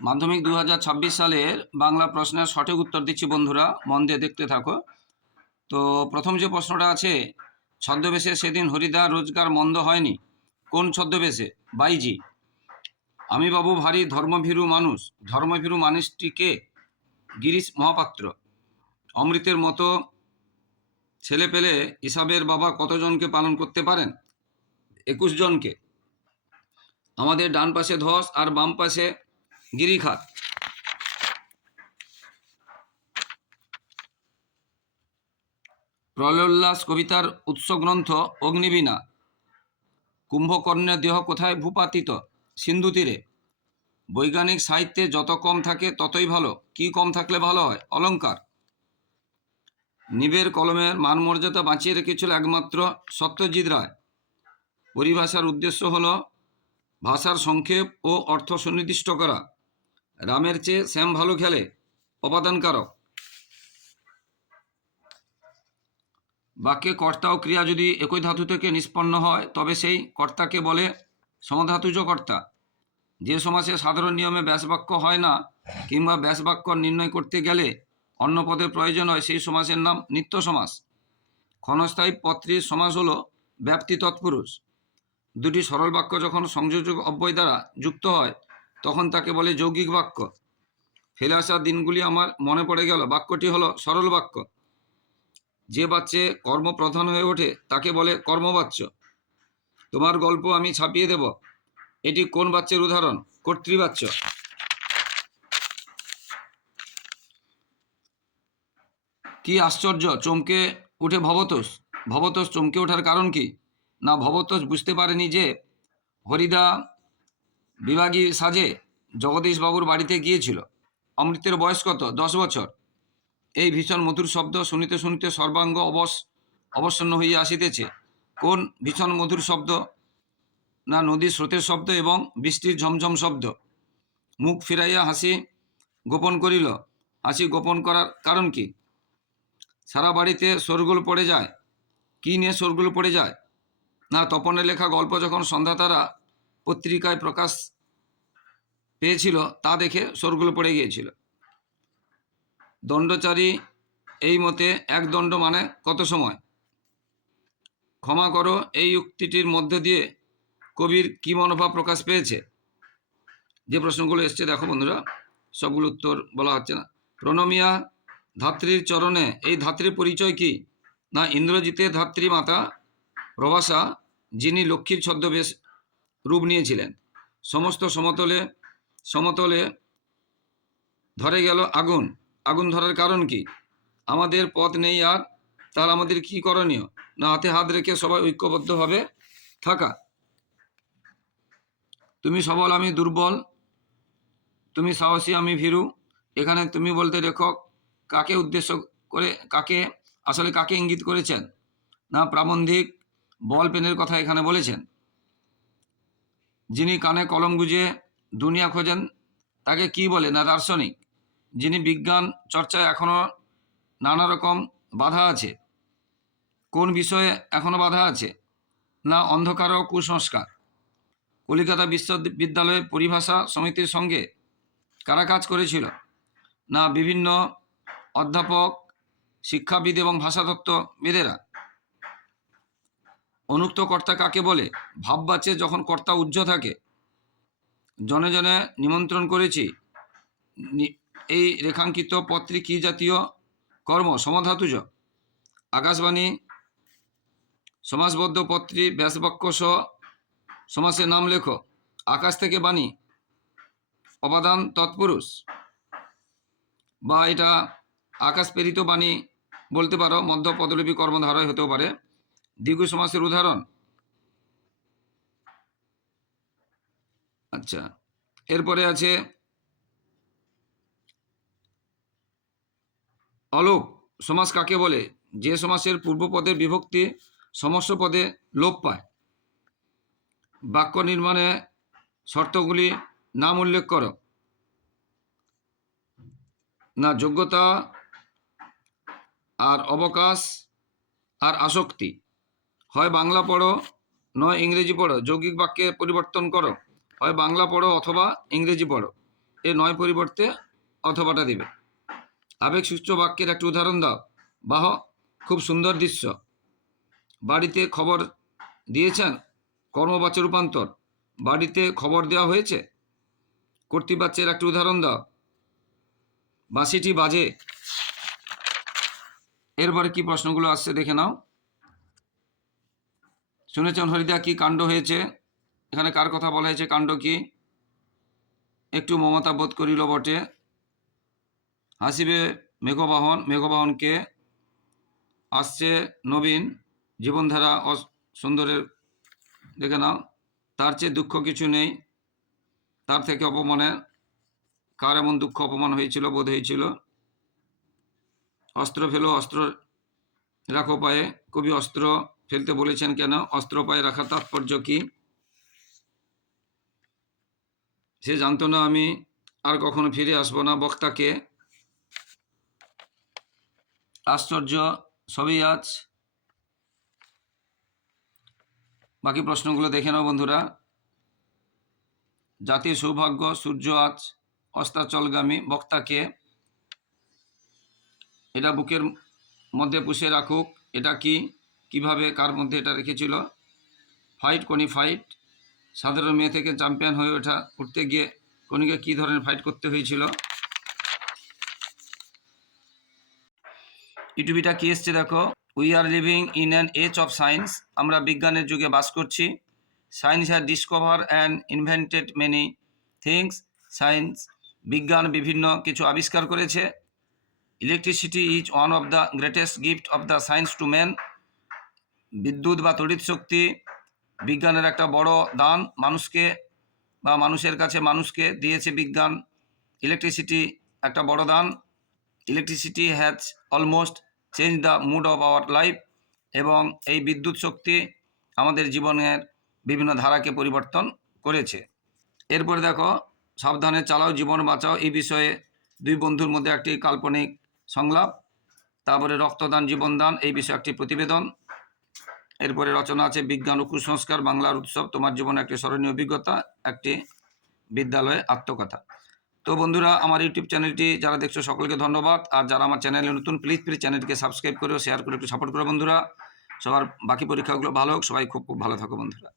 মাধ্যমিক দু হাজার ছাব্বিশ সালের বাংলা প্রশ্নের সঠিক উত্তর দিচ্ছি বন্ধুরা, মন দিয়ে দেখতে থাকো। তো প্রথম যে প্রশ্নটা আছে, ছদ্মবেশে সেদিন হরিদা রোজগার মন্দ হয়নি। কোন ছদ্মবেশে? বাইজি। আমি বাবু ভারী ধর্মভীরু মানুষ। ধর্মভীরু মানুষটিকে গিরিশ মহাপাত্র। অমৃতের মতো ছেলে পেলে হিসাবের বাবা কতজনকে পালন করতে পারেন? একুশ জনকে। আমাদের ডান পাশে ধস আর বাম পাশে গিরিখাত প্রলয়োল্লাস কবিতার উৎস গ্রন্থ অগ্নিবীণা। কুম্ভকর্ণের দেহ কোথায় ভূপাতিত? সিন্ধু তীরে। বৈজ্ঞানিক সাহিত্যে যত কম থাকে ততই ভালো। কি কম থাকলে ভালো হয়? অলঙ্কার নিবের কলমের মান মর্যাদা বাঁচিয়ে রেখেছিল একমাত্র সত্যজিৎ রায়। পরিভাষার উদ্দেশ্য হল ভাষার সংক্ষেপ ও অর্থ সুনির্দিষ্ট করা। রামের চেয়ে শ্যাম ভালো খেলে। অপাদানকারক। বাক্যে কর্তা ও ক্রিয়া যদি একই ধাতু থেকে নিষ্পন্ন হয়, তবে সেই কর্তাকে বলে সমধাতুজ কর্তা। যে সমাসে সাধারণ নিয়মে ব্যাসবাক্য হয় না, কিংবা ব্যাসবাক্য নির্ণয় করতে গেলে অন্য পদের প্রয়োজন হয়, সেই সমাসের নাম নিত্য সমাস। ক্ষণস্থায়ী পত্রীর সমাস হল ব্যাপ্তি তৎপুরুষ। দুটি সরল বাক্য যখন সংযোজক অব্যয় দ্বারা যুক্ত হয় তখন তাকে বলে যৌগিক বাক্য। ফেলে আসা দিনগুলি আমার মনে পড়ে গেল। বাক্যটি হলো সরল বাক্য। যে বাচ্চে কর্মপ্রধান হয়ে ওঠে, তাকে বলে কর্মবাচ্য। তোমার গল্প আমি ছাপিয়ে দেব। এটি কোন বাচ্চের উদাহরণ? কর্তৃবাচ্য। কি আশ্চর্য, চমকে উঠে ভবতোষ। ভবতোষ চমকে ওঠার কারণ কি? না, ভবতোষ বুঝতে পারেনি যে হরিদা বিভাগী সাজে জগদীশবাবুর বাড়িতে গিয়েছিল। অমৃতের বয়স কত? দশ বছর। এই ভীষণ মধুর শব্দ শুনিতে শুনিতে সর্বাঙ্গ অবস অবসন্ন হইয়া আসিতেছে। কোন ভীষণ মধুর শব্দ? না, নদীর স্রোতের শব্দ এবং বৃষ্টির ঝমঝম শব্দ। মুখ ফিরাইয়া হাসি গোপন করিল। হাসি গোপন করার কারণ কি? সারা বাড়িতে শোরগোল পড়ে যায়। কী নিয়ে শোরগোল পড়ে যায়? না তপনের লেখা গল্প যখন সন্ধ্যাতারা পত্রিকায় প্রকাশ পেয়েছিল, তা দেখে শোরগোল পড়ে গিয়েছিল। দণ্ডচারী এই মতে এক দণ্ড মানে কত সময়? ক্ষমা করো, এই উক্তিটির মধ্যে দিয়ে কবির কী মনোভাব প্রকাশ পেয়েছে? যে প্রশ্নগুলো এসছে, দেখো বন্ধুরা, সবগুলো উত্তর বলা হচ্ছে না। প্রণমিয়া ধাত্রীর চরণে, এই ধাত্রীর পরিচয় কি? না, ইন্দ্রজিতের ধাত্রী মাতা প্রভাসা যিনি লক্ষ্মীর ছদ্মবেশ রূপ নিয়েছিলেন। সমস্ত সমতলে সমতলে ধরে গেল আগুন। আগুন ধরার কারণ কি? আমাদের পথ নেই আর, তার আমাদের কি করণীয়? না হাতে হাত রেখে সবাই ঐক্যবদ্ধভাবে থাকা। তুমি সবল, আমি দুর্বল। তুমি সাহসী, আমি ভীরু। এখানে তুমি বলতে লেখক কাকে উদ্দেশ্য করে, কাকে, আসলে কাকে ইঙ্গিত করেছেন? না প্রাবন্ধিক, বল পেনের কথা এখানে বলেছেন। যিনি কানে কলম গুজে দুনিয়া খোঁজেন, তাকে কি বলে? না দার্শনিক। যিনি বিজ্ঞান চর্চায় এখনও নানা রকম বাধা আছে। কোন বিষয়ে এখনও বাধা আছে? না অন্ধকার ও কুসংস্কার? কলিকাতা বিশ্ববিদ্যালয়ে পরিভাষা সমিতির সঙ্গে কারা কাজ করেছিল? না বিভিন্ন অধ্যাপক, শিক্ষাবিদ এবং ভাষাতত্ত্ববিদেরা? অনুক্ত কর্তা কাকে বলে? ভাববাচ্যে যখন কর্তা উজ্জ্ব থাকে, জনে জনে নিমন্ত্রণ করেছি। এই রেখাঙ্কিত পত্রে কি জাতীয় কর্ম? সমাধাতুজ। আকাশবাণী সমাজবদ্ধ পত্রী ব্যাসবাক্য সহ সমাসের নাম লেখো। আকাশ থেকে বাণী। অপাদান তৎপুরুষ। বা এটা আকাশ প্রেরিত বাণী বলতে পারো মধ্য পদলিপি কর্মধারয় হতেও পারে। দ্বিগু সমাসের উদাহরণ? আচ্ছা এরপরে আছে অলোপ সমাস কাকে বলে? যে সমাসের পূর্বপদের বিভক্তি সমস্ত পদে লোপ পায়। বাক্য নির্মাণে শর্তগুলি নাম উল্লেখ কর। না, যোগ্যতা আর অবকাশ আর আসক্তি। হয় বাংলা পড়ো, নয় ইংরেজি পড়ো, যৌগিক বাক্যে পরিবর্তন করো, হয় বাংলা পড়ো অথবা ইংরেজি পড়ো, এ নয় পরিবর্তে অথবাটা দিবে। আবেগ সূচ্য বাক্যের একটি উদাহরণ দাও। বাহ, খুব সুন্দর দৃশ্য। বাড়িতে খবর দিয়েছেন কর্মবাচ্যের রূপান্তর। বাড়িতে খবর দেওয়া হয়েছে? কর্তৃবাচ্যের একটি উদাহরণ দাও। বাসিটি বাজে। এরপরে কি প্রশ্নগুলো আসছে দেখে নাও। শুনেছেন হরিদা, কি কাণ্ড হয়েছে? এখানে কার কথা বলা হয়েছে? কাণ্ড কি? একটু মমতা বোধ করিল বটে। হাসিবে মেঘবাহন মেঘবাহনকে আসছে নবীন, জীবনধারা সুন্দরের, দেখে নাও। তার চেয়ে দুঃখ কিছু নেই। তার থেকে অপমানের কার এমন দুঃখ অপমান হয়েছিল, বোধ হয়েছিল? অস্ত্র ফেলো, অস্ত্র রাখো পায়ে। কবি অস্ত্র ফেলতে বলেছেন কেন? অস্ত্র পায়ে রাখার তাৎপর্য কি? সে জানতো না আমি আর কখনো ফিরে আসব না। বক্তাকে আশ্চর্য, সবই আজ। বাকি প্রশ্নগুলো দেখে নাও বন্ধুরা। জাতির সৌভাগ্য, সূর্য আজ অস্তাচলগামী বক্তাকে এটা বুকের মধ্যে পুষে রাখুক। এটা কি কীভাবে কার মধ্যে এটা রেখেছিল? ফাইট কোনি ফাইট সাধারণ মেয়ে থেকে চ্যাম্পিয়ন হয়ে ওঠা, উঠতে গিয়ে কোনিকে কী ধরনের ফাইট করতে হয়েছিল? ইউটিউবিটা কি এসছে দেখো? We are living in an age of science আমরা বিজ্ঞানের যুগে বাস করছি। Science has discover and invented many things science বিজ্ঞান বিভিন্ন কিছু আবিষ্কার করেছে। Electricity is one of the greatest gift of the science to man বিদ্যুৎ বা তড়িৎ শক্তি বিজ্ঞানের একটা বড় দান মানুষকে বা মানুষের কাছে মানুষকে দিয়েছে বিজ্ঞান। ইলেকট্রিসিটি একটা বড় দান। Electricity has almost change the mood of our life এবং এই বিদ্যুৎ শক্তি আমাদের জীবনের বিভিন্ন ধারাকে পরিবর্তন করেছে। এরপরে দেখো, সাবধানে চালাও, জীবন বাঁচাও এই বিষয়ে দুই বন্ধুর মধ্যে একটি কাল্পনিক সংলাপ। তারপরে রক্তদান, জীবনদান এই বিষয়ে একটি প্রতিবেদন। এরপরে রচনা আছে বিজ্ঞান ও কুসংস্কার, বাংলার উৎসব, তোমার জীবনে একটি স্মরণীয় অভিজ্ঞতা, একটি বিদ্যালয়ে আত্মকথা। তো বন্ধুরা, আমার ইউটিউব চ্যানেলটি যারা দেখছ, সকলকে ধন্যবাদ। আর যারা আমার চ্যানেলে নতুন প্লিজ প্লিজ চ্যানেলটিকে সাবস্ক্রাইব করো শেয়ার করে একটু সাপোর্ট করো বন্ধুরা। সবার বাকি পরীক্ষাগুলো ভালো হোক, সবাই খুব খুব ভালো থাকো বন্ধুরা।